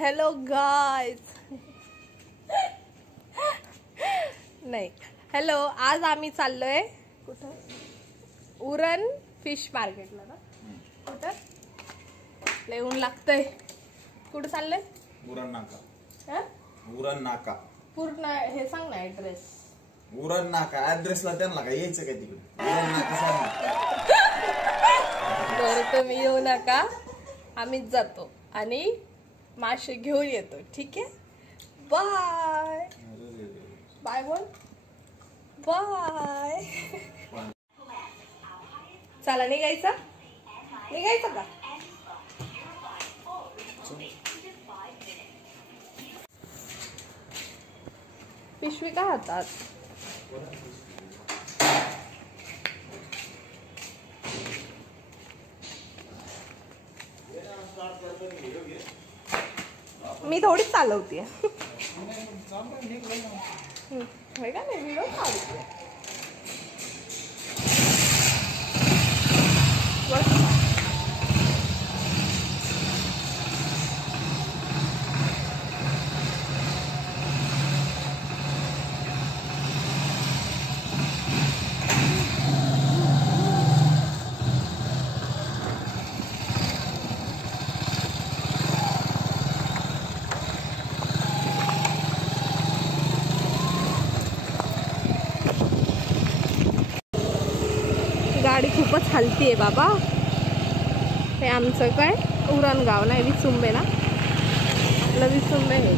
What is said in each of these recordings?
Hello guys नाही hello, आज आम्ही चाललोय कुठं? उरण फिश मार्केटला ना. कुठं लय ऊन लागतंय. कुठं चाललोय? उरण नाका. हा? उरण नाका पूर्ण हे सांग ना ऍड्रेस. उरण नाका ऍड्रेसला त्यांना काय यायचं काय तिकडे? उरण नाका सांग. बरं तुम्ही येऊ नका, आम्हीच जातो आणि मासे घेऊन येतो. ठीक आहे, बाय बाय बोल, बाय. चला निघायचं, निघायचं का? पिशवी का हातात? मी थोडीच चालवते का नाही, व्हिडिओ चालवते. गाडी खूपच हलती आहे बाबा. हे आमचं काय उरण गाव नाही, विसुंबे ना, आपलं विसुंबे नाही.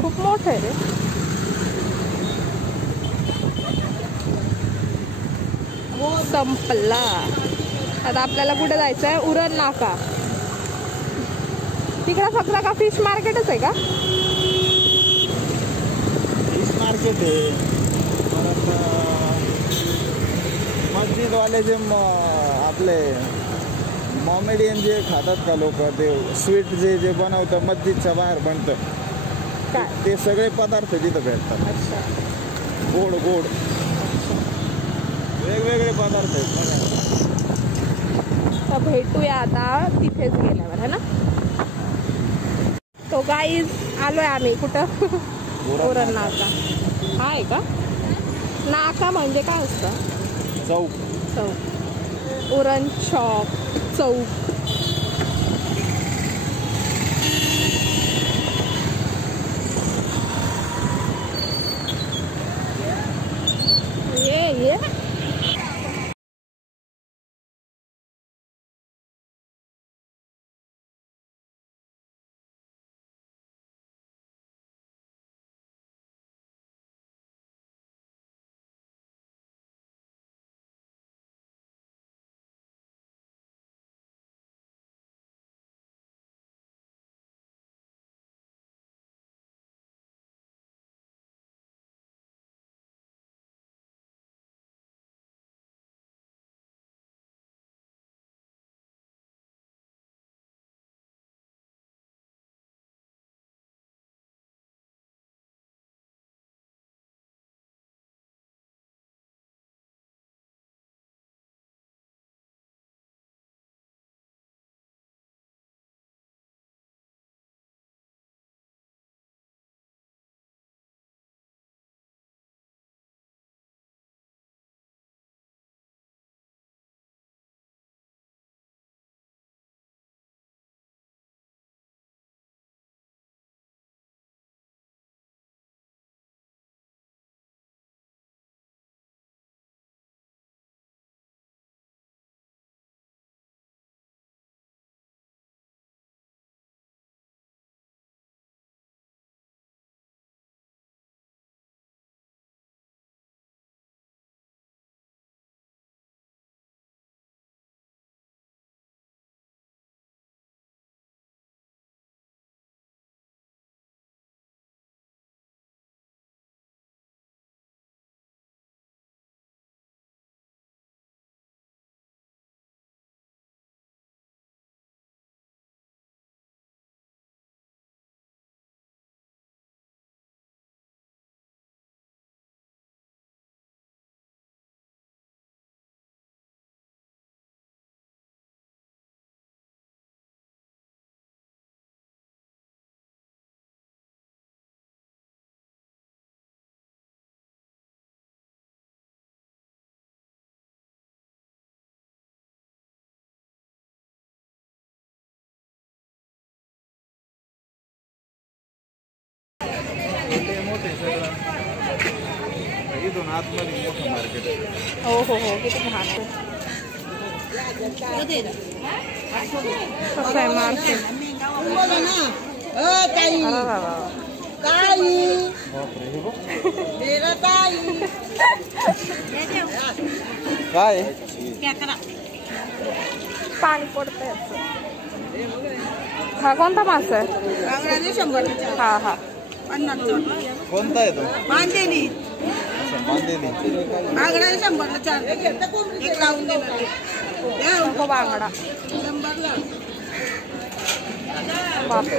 खूप मोठं आहे रे. संपला. आता आपल्याला कुठे जायचं आहे? उरण नाका. तिकडे फक्त का फिश मार्केटच आहे का? फिश मार्केट आहे. मस्जिदवाले जे आपले मॉमेडियन जे खातात का लोक, ते स्वीट जे बनवतं मस्जिदच्या बाहेर बनतं, ते सगळे पदार्थ तिथं भेटतात. अच्छा. गोड गोड वेगवेगळे पदार्थ आहेत. तर भेटूया आता तिथेच गेल्यावर, है ना. तो गाईज आलोय आम्ही कुठं? उरण नाका. आहे का? नाका म्हणजे काय असतं? चौक. चौक. उरण चौक, चौक. ये मोठे सगळं इथून आतमध्ये मोठं मार्केट आहे. हो हो हो, किती छान आहे. कसं आहे मार्केट? अरे बाबा. काय पाणी पडतंय. हा कोणता मासा आहे? हा हा. कोणता आहे तो? मांदेली मांदेली. आगडा 100ला 4 एक लावून देणार. नको बांगडा. 100ला. बापरे.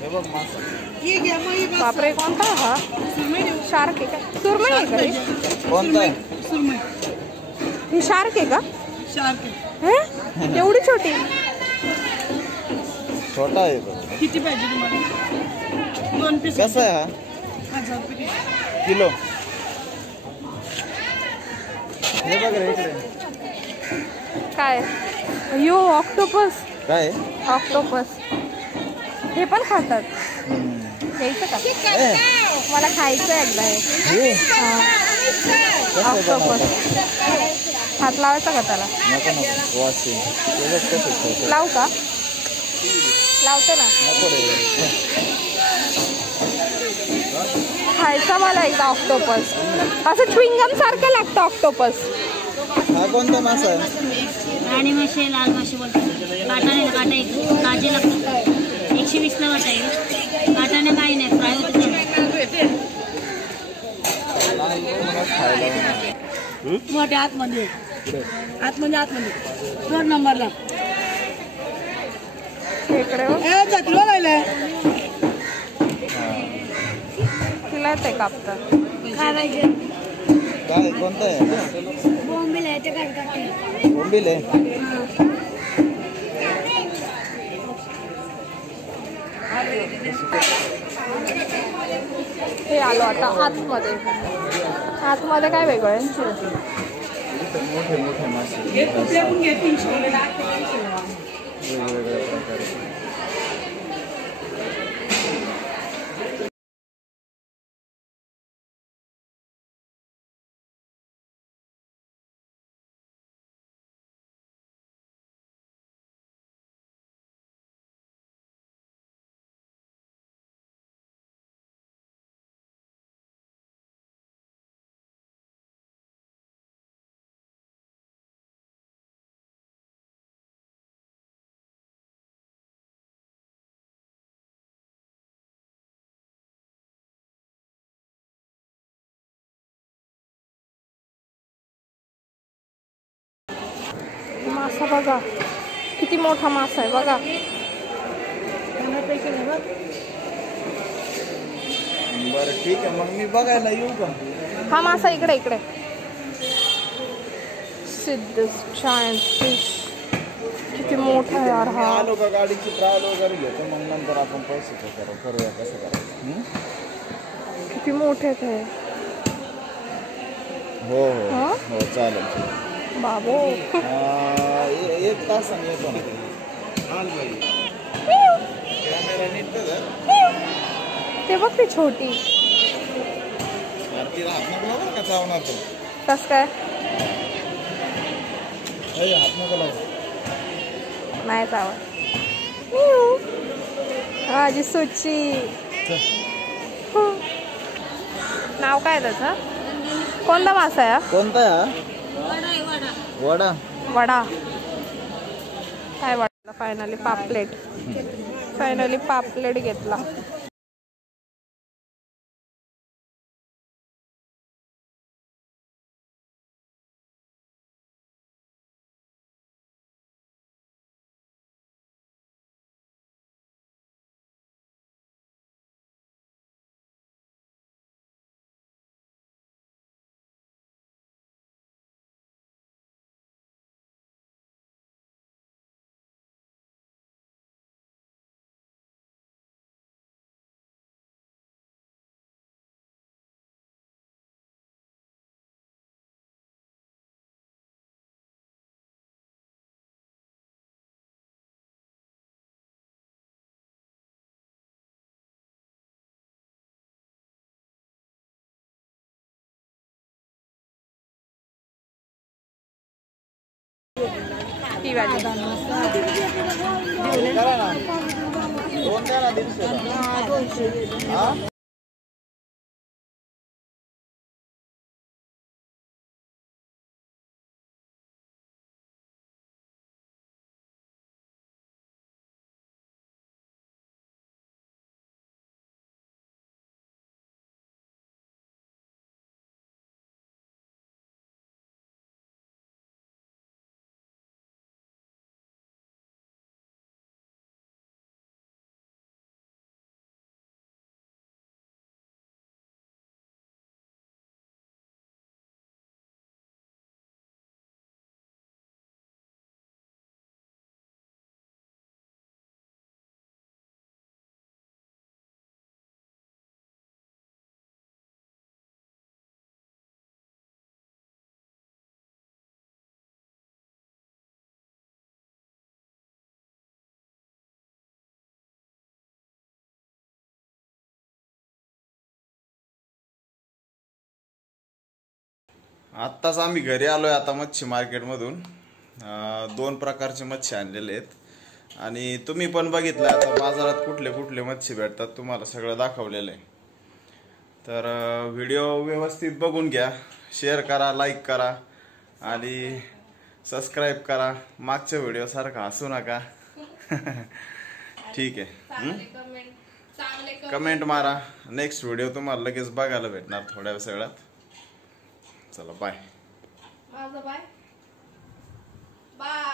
हे बघ मासा. ही घ्या मग ही बापरे, कोणता आहे हा? शार्क आहे का? सुरमई आहे का ही? कोणता आहे? सुरमई ही शार्क आहे का? शार्क हे एवढी छोटी? छोटा आहे तो. किती पाहिजे तुम्हाला? 2 पीस. कसा आहे हा? 1000 रुपये किलो. हे बघ रे इकडे. काय? यो ऑक्टोपस. काय ऑक्टोपस हे पण खातात. घ्यायचं का? मला खायचं एकदा हे. ऑक्टोपस. हात लावायचा का त्याला? नको नको वाशी. हे बघ कसं छोटं. लावू का? लावते ना. नको रे. खायचा मला एकदा ऑक्टोपस. असं च्युइंगम सारखं लागतं ऑक्टोपस. हा कोणता मासा आहे? राणी मासे लाल मासे बोलतात. काटाने काटा एक ताजे लागतात. 120ला वाटा आहे. काटाने काही नाही फ्राय होतं चांगलं. मोठे आतमध्ये आतमध्ये 2 नंबरला. इकडे हो. चकलो लायलाय. तिला ते कापतात. काय कोणता आहे? बॉम्बेला आहे ते काढतात. बोंबील आहे. हे आलो आता आतमध्ये. आतमध्ये काय वेगळं आहे? मोठे मोठे मासे पण घे 300. वेगवेगळ्या प्रकारे. मासा बघा, किती मोठा मासा आहे बघा. बरं ठीक आहे, मग मी बघायला येऊ का? हा मासा इकडे इकडे. सिद्ध जायंट फिश. किती मोठा आहे यार मी हा. आलो का गाडीची ट्रायल वगैरे घेतो, मग नंतर आपण पैसे करूया कसं करायचं. किती मोठे आहेत हे. हो हो हा? हो चालेल. बाबो. 1 तासाने येतो ना. कॅमेरा नीट कर. ते बघ ती छोटी. तिला हात नको लावू का चावणार तो. कस काय? हात नको लावू. नाही चावत. माझी सुची. नाव काय त्याचं? कोणता मासा आहे? कोणता आहे हा? वडा. वडा. काय वाटलं? फायनली पापलेट घेतला. मोठी वाली करा ना 2 द्या ना 150 ला. हा आत्ताच आम्ही घरी आलोय आता मच्छी मार्केटमधून. 2 प्रकारचे मच्छी आणलेले आहेत आणि तुम्ही पण बघितलं आता बाजारात कुठले कुठले मच्छी भेटतात तुम्हाला सगळं दाखवलेलं आहे. तर व्हिडिओ व्यवस्थित बघून घ्या, शेअर करा, लाईक करा आणि सबस्क्राईब करा. मागच्या व्हिडिओ सारखा हसू नका. ठीक आहे. कमेंट मारा. नेक्स्ट व्हिडिओ तुम्हाला लगेच बघायला भेटणार थोड्या वेळात. चला बाय. माझं बाय बाय.